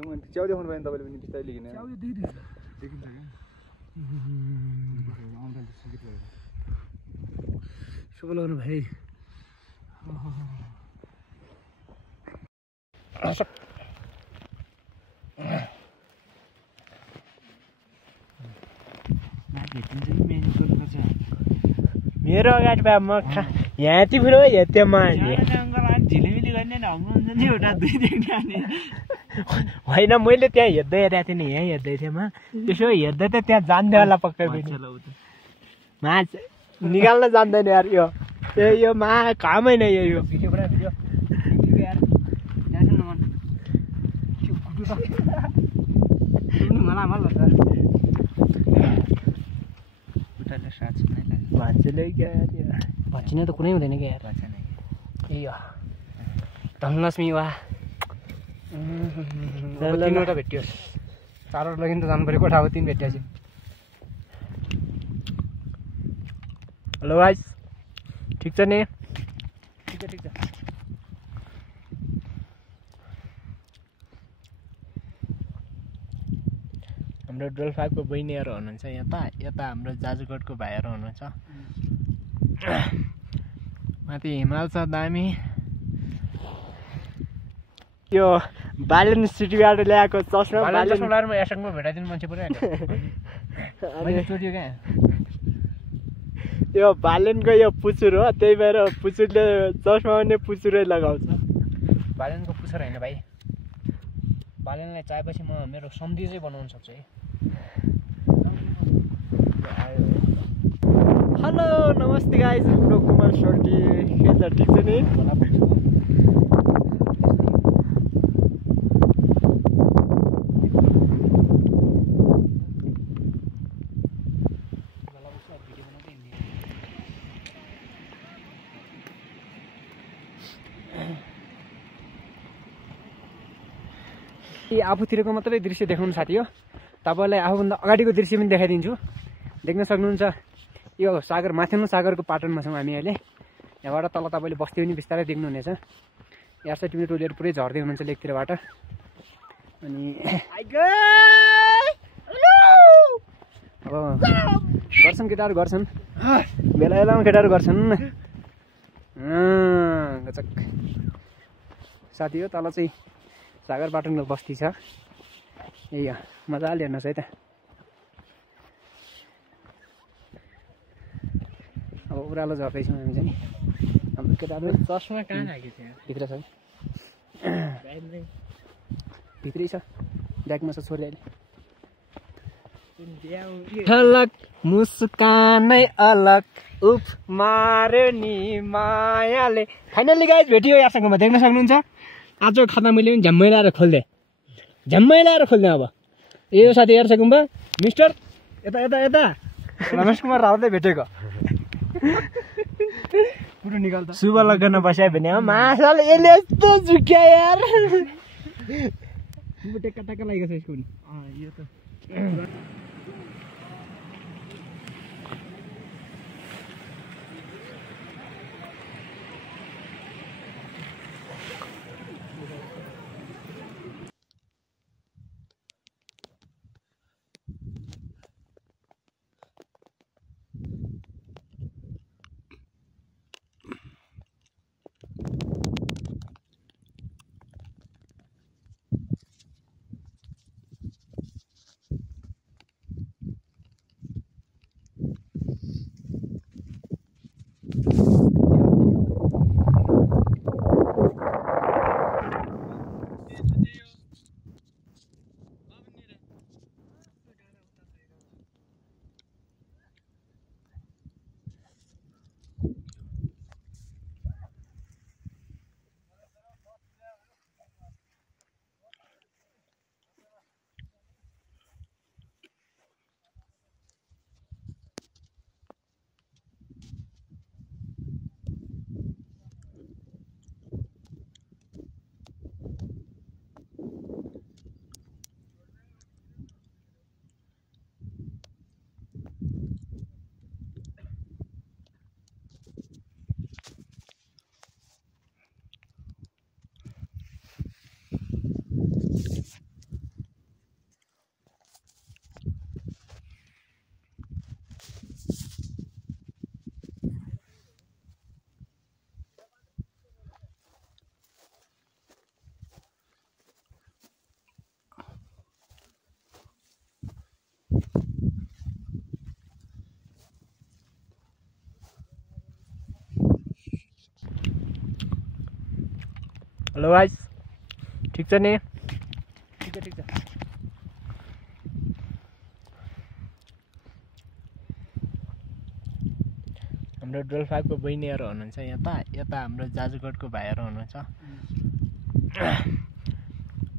जाउँ अनि च्याउ देखाउनु भयो भने तपाईँले पनि बिस्तारै लिगिन च्याउ देखिन्छ देखिन्छ क्या आउँदा सङ्गीत गरेर सुबह लगाउनु भाइ मेरो अगाडि बा म यहाँ ती पुरो हेत्यो म झिलिमिली गर्ने हुन्छ नि एउटा दुई देख्ने होइन मैले त्यहाँ हेर्दै हेरेको थिएँ नि यहाँ हेर्दै थिएँ म त्यसो हेर्दै त त्यहाँ जान्थ्यो होला पक्कै पनि माछ निकाल्न जान्दैन यार यो मा काम होइन यो भिडियो बना भिडियो यार मलाई भान्सेले क्या भन्छिन त कुनै हुँदैन क्या यार ए धनलक्ष्मी वा तिनवटा भेटियोस् चारवटा लागि त जानु पऱ्यो कोठा अब 3 भेटिएपछि हेलो गाइस ठिक छ नि ठिक छ हाम्रो 12 को बहिनीहरू हुनुहुन्छ यता हाम्रो जाजुकोटको भाइहरू हुनुहुन्छ माथि हिमाल छ दामी यो बालेन सिटीबाट ल्याएको चस्मा लाएर म एसङमा भेटाइदिनु मान्छे पुरै मैले चोटियो क्या यो बालेनको यो पुचुर हो त्यही भएर पुचुरले चस्मा पनि पुचुरै लगाउँछ बालेनको पुचुर होइन भाइ बालेनलाई चाहेपछि म मेरो सम्धी चाहिँ बनाउन सक्छु है हेलो नमस्ते गाइज हाम्रो कुमार सोल्टी के छ ठिक छ नि आफूतिरको मात्रै दृश्य देखाउनु साथी हो तपाईँलाई आफूभन्दा अगाडिको दृश्य पनि देखाइदिन्छु देख्न सक्नुहुन्छ यो सागर माथिल्लो सागरको पाटनमा छौँ हामी अहिले यहाँबाट तल तपाईँले बस्ती पनि बिस्तारै देख्नुहुनेछ यहाँ चाहिँ तिमी टोलीहरू पुरै झर्दै हुनुहुन्छ लेकतिरबाट अनि अब गर्छन् केटाहरू गर्छन् बेला बेलामा केटाहरू गर्छन् गचक साथी हो तल चाहिँ सागर पाटनको बस्ती छ यही हो मजाले हेर्नुहोस् है त अब उरालो झर्दैछौँ हामी चाहिँ हाम्रो केटाहरू चस्मा कहाँ राखेको थियो भित्र छ भित्रै छ ब्यागमा छ छोरी अहिले ठलक मुस्कानै अलग उफ मार्यो नि मायाले फाइनली गाइज भेटियो यहाँसँग देख्न सक्नुहुन्छ आजको खाता मैले पनि झ्याम्मै ल्याएर खोल्देँ अब यो साथी हेर्छ गुम्बा मिस्टर यता यता यता रमेश कुमार रावतले भेटेको पुरो निकाल्दा शुभ लगन बस्यो भने माछाले यसले यस्तो झुक्या यार टेक्का टक्का लागेको छ यसको पनि यो त हेलो गाइस ठिक छ नि ठिक छ हाम्रो डोल्फाको बहिनीहरू हुनुहुन्छ यता हाम्रो जाजुकोटको भाइहरू हुनुहुन्छ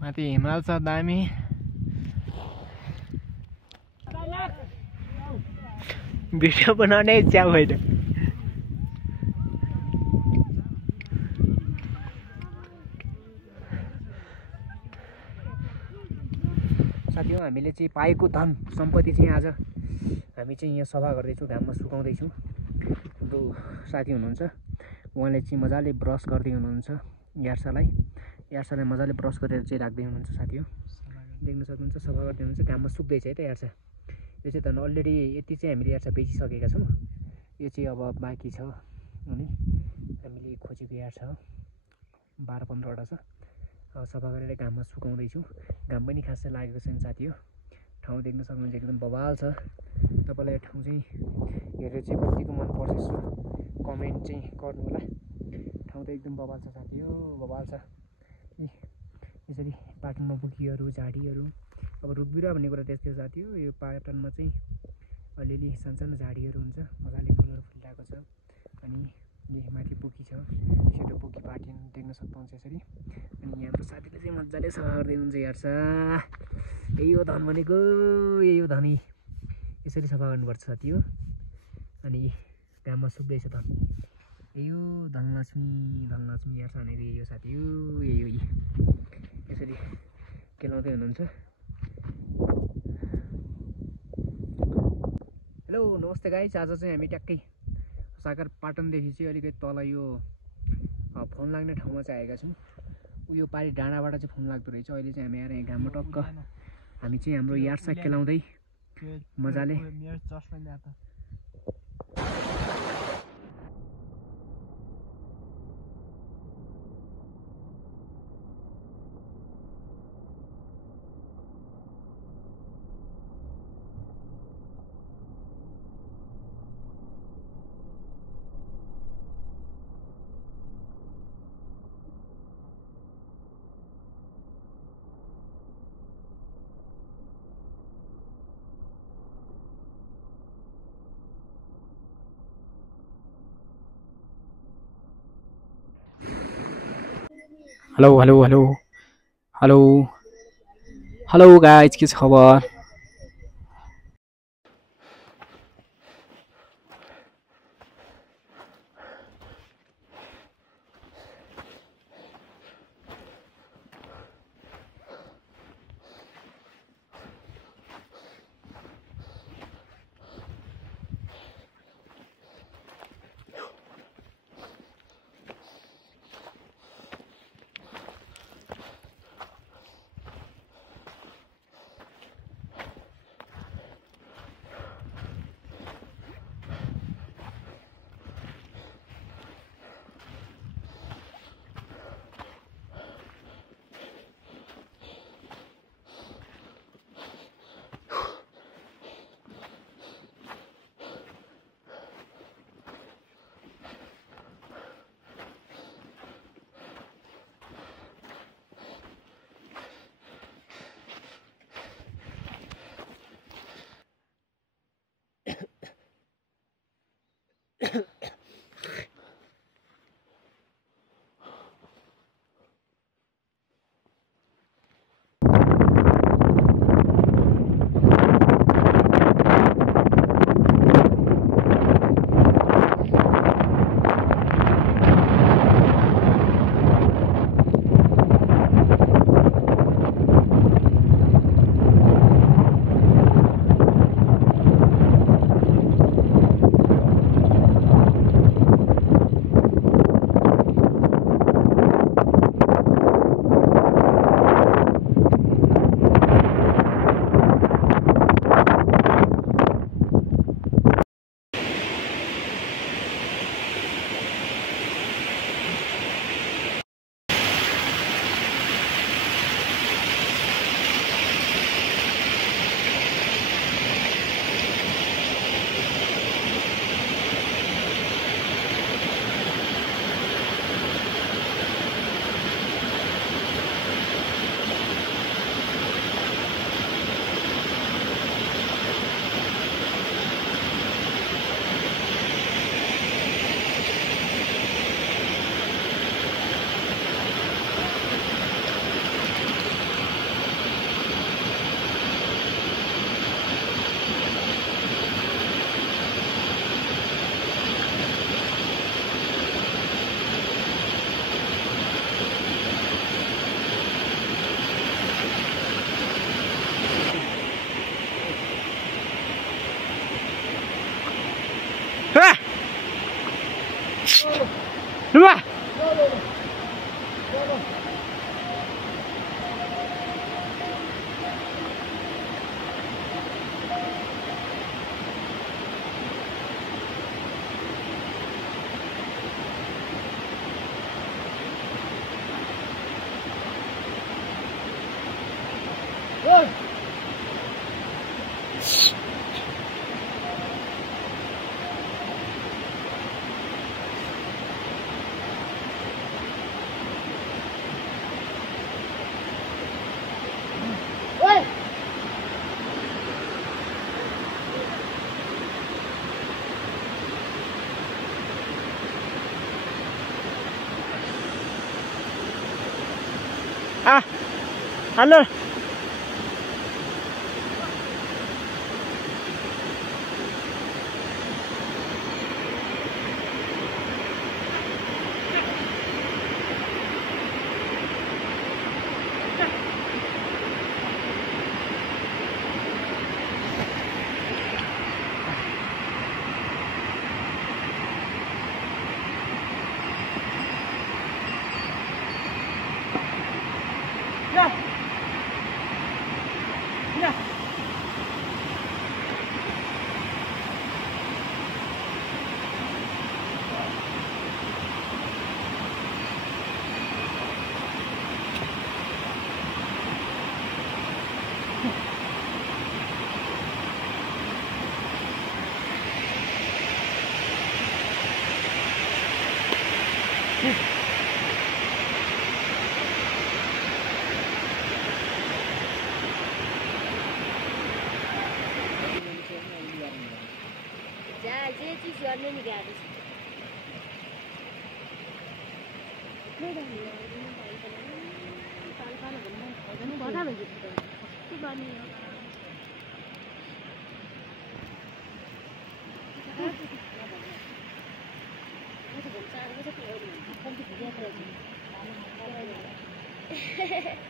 माथि हिमाल छ दामी भिडियो बनाउने इच्छा होइन साथी हो हामीले चाहिँ पाएको धन सम्पत्ति चाहिँ आज हामी चाहिँ यहाँ सफा गर्दैछौँ घाममा सुकाउँदैछौँ हाम्रो साथी हुनुहुन्छ उहाँले चाहिँ मजाले ब्रस गर्दै हुनुहुन्छ यार्सालाई मजाले ब्रस गरेर चाहिँ राख्दै हुनुहुन्छ साथी हो देख्न सक्नुहुन्छ सफा गर्दै हुनुहुन्छ घाममा सुक्दैछ है त यार्सा यो चाहिँ धन अलरेडी यति चाहिँ हामीले यार्सा बेचिसकेका छौँ यो चाहिँ अब बाँकी छ अनि हामीले खोजेको यार्सा हो 12-15वटा छ सफा गरेर घाममा सुकाउँदैछु घाम पनि खासै लागेको छैन साथी हो ठाउँ देख्न सक्नुहुन्छ एकदम बवाल छ तपाईँलाई यो ठाउँ चाहिँ हेरेर चाहिँ कतिको मन पर्छ यसो कमेन्ट चाहिँ गर्नु होला ठाउँ त एकदम बवाल छ साथी हो बवाल छ यसरी पाटनमा बुकीहरू झाडीहरू अब रुख बिरुवा भन्ने कुरा त्यस्तै हो साथी हो यो पाटनमा चाहिँ अलिअलि सानसानो झाडीहरू हुन्छ मजाले फुलहरू फुलिरहेको छ अनि यहाँ माथि बुकी छ सेतो बुकी पाटिन देख्न सक्नुहुन्छ यसरी अनि यहाँ हाम्रो साथीले चाहिँ मजाले सफा गर्दै हुनुहुन्छ हेर्छ यही हो धन भनेको यही हो धनी यसरी सफा गर्नुपर्छ साथी हो अनि घाममा सुक्दैछ धन यही हो धनलक्ष्मी हेर्छ भनेर यही हो साथी हो यही हो यसरी केलाउँदै हुनुहुन्छ हेलो नमस्ते गाइस आज चाहिँ हामी ट्याक्कै सागर पाटनदेखि चाहिँ अलिकति तल यो फोन लाग्ने ठाउँमा चाहिँ आएका छौँ उयो पारि डाँडाबाट चाहिँ फोन लाग्दो रहेछ अहिले चाहिँ हामी आएर यहाँ घाममा टक्क हामी चाहिँ हाम्रो यार्सा केलाउँदै मजाले हेलो गाइस के छ खबर लुवा हेलो Hehehe